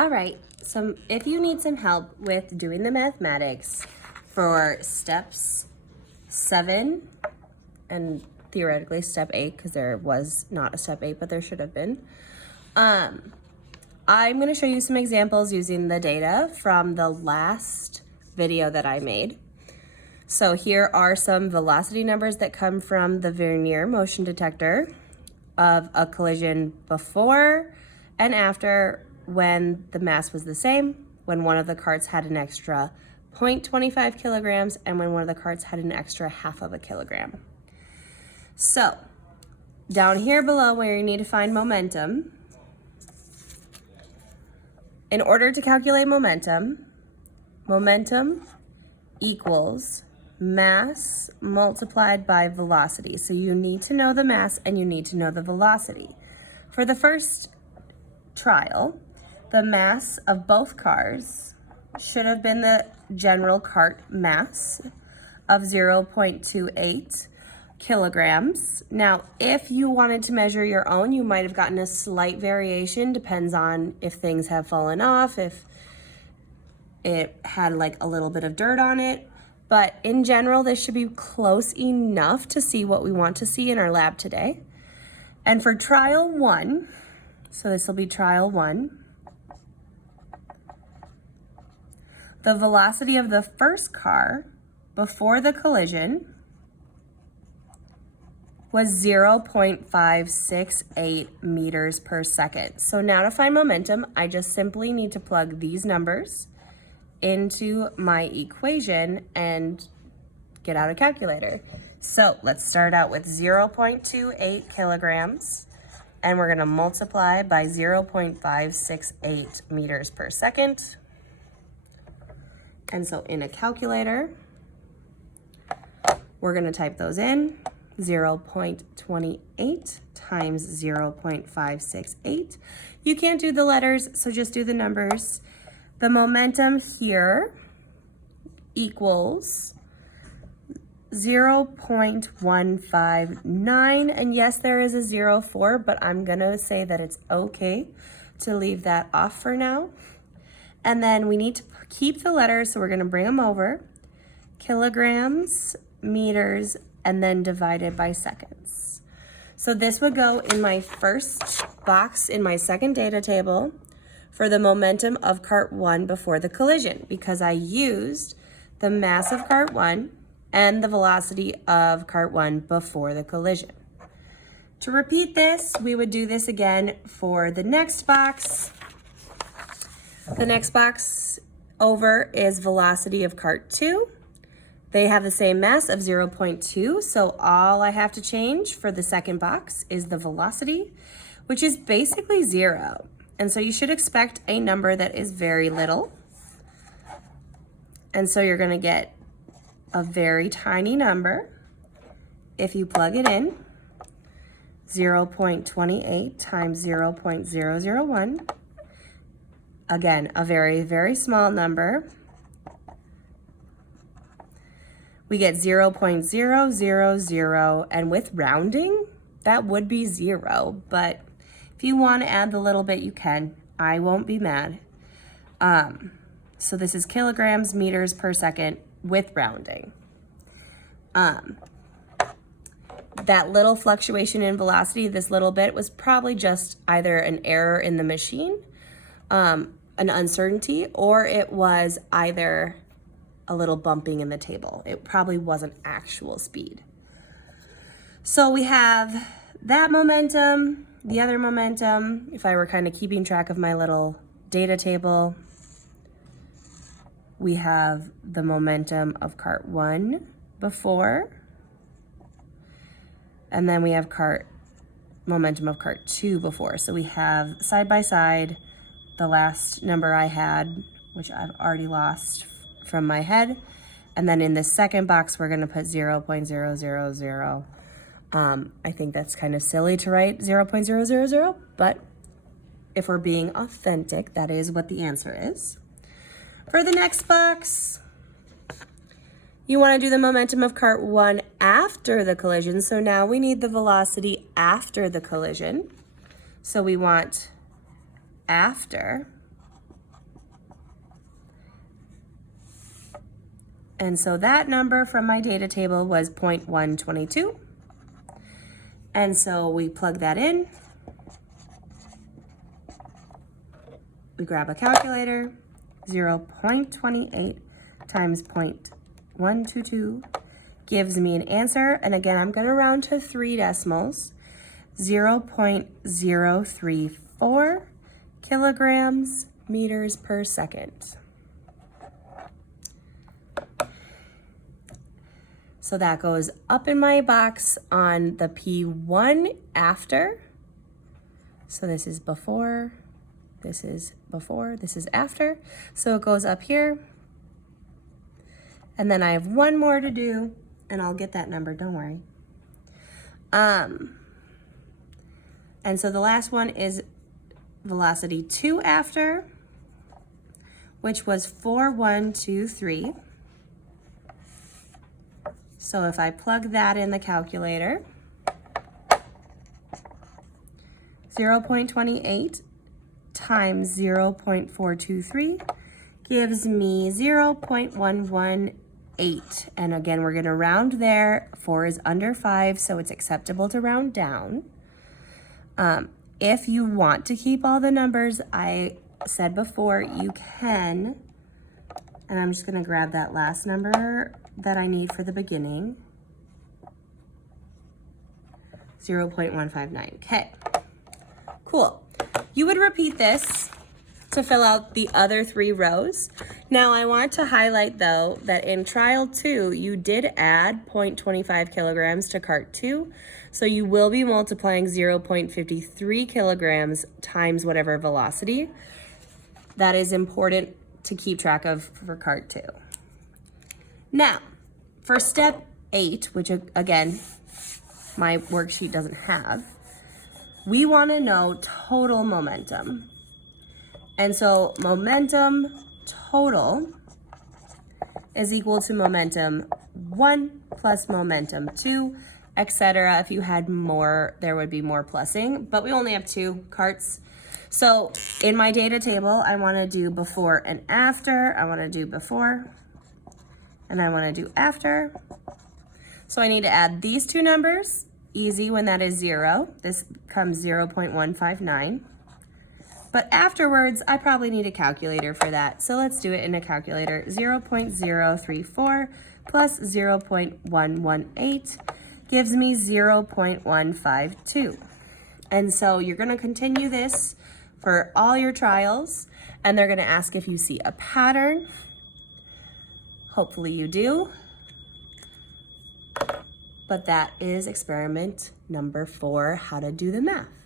All right, so if you need some help with doing the mathematics for steps 7 and theoretically step 8, because there was not a step 8, but there should have been, I'm going to show you some examples using the data from the last video that I made. So here are some velocity numbers that come from the vernier motion detector of a collision before and after, when the mass was the same, when one of the carts had an extra 0.25 kilograms, and when one of the carts had an extra half of a kilogram. So down here below where you need to find momentum, in order to calculate momentum equals mass multiplied by velocity. So you need to know the mass and you need to know the velocity. For the first trial, the mass of both cars should have been the general cart mass of 0.28 kilograms. Now, if you wanted to measure your own, you might have gotten a slight variation, depends on if things have fallen off, if it had like a little bit of dirt on it. But in general, this should be close enough to see what we want to see in our lab today. And for trial 1, so this will be trial 1, the velocity of the first car before the collision was 0.568 meters per second. So now to find momentum, I just simply need to plug these numbers into my equation and get out a calculator. So let's start out with 0.28 kilograms, and we're gonna multiply by 0.568 meters per second. And so in a calculator, we're gonna type those in, 0.28 times 0.568. You can't do the letters, so just do the numbers. The momentum here equals 0.159, and yes, there is a 0.4, but I'm gonna say that it's okay to leave that off for now. And then we need to keep the letters, so we're gonna bring them over. Kilograms, meters, and then divided by seconds. So this would go in my first box in my second data table for the momentum of cart 1 before the collision, because I used the mass of cart 1 and the velocity of cart 1 before the collision. To repeat this, we would do this again for the next box. The next box over is velocity of cart 2. They have the same mass of 0.2, so all I have to change for the second box is the velocity, which is basically 0. And so you should expect a number that is very little. And so you're gonna get a very tiny number if you plug it in, 0.28 times 0.001. Again, a very, very small number. We get 0.000, and with rounding, that would be 0, but if you want to add the little bit, you can. I won't be mad. So this is kilograms, meters per second with rounding. That little fluctuation in velocity, this little bit, was probably just either an error in the machine, an uncertainty, or it was either a little bumping in the table. It probably wasn't actual speed. So we have that momentum, the other momentum. If I were kind of keeping track of my little data table, we have the momentum of cart 1 before, and then we have momentum of cart 2 before. So we have side by side the last number I had, which I've already lost from my head, and then in the second box we're going to put 0.000. I think that's kind of silly to write 0.000, but if we're being authentic, that is what the answer is. For the next box, you want to do the momentum of cart 1 after the collision. So now we need the velocity after the collision. So we want after And so that number from my data table was 0.122. And so we plug that in. We grab a calculator. 0.28 times 0.122 gives me an answer. And again, I'm going to round to 3 decimals. 0.034 kilograms meters per second. So that goes up in my box on the P1 after. So this is before, this is before, this is after. So it goes up here. And then I have one more to do, and I'll get that number, don't worry. And so the last one is velocity 2 after, which was 4123. So if I plug that in the calculator, 0.28 times 0.423 gives me 0.118. And again, we're gonna round there. 4 is under 5, so it's acceptable to round down. If you want to keep all the numbers, I said before, you can. And I'm just gonna grab that last number that I need for the beginning. 0.159, okay. Cool. You would repeat this to fill out the other 3 rows. Now I want to highlight though that in trial 2, you did add 0.25 kilograms to cart 2. So you will be multiplying 0.53 kilograms times whatever velocity. That is important to keep track of for cart 2. Now, for step 8, which again, my worksheet doesn't have, we want to know total momentum. And so momentum total is equal to momentum 1 plus momentum 2, etc. If you had more, there would be more plussing, but we only have 2 carts. So in my data table, I want to do before and after. I want to do before and I want to do after. So I need to add these 2 numbers. Easy when that is 0. This comes 0.159. But afterwards, I probably need a calculator for that. So let's do it in a calculator. 0.034 plus 0.118 gives me 0.152. And so you're going to continue this for all your trials, and they're going to ask if you see a pattern. Hopefully you do. But that is experiment number 4, how to do the math.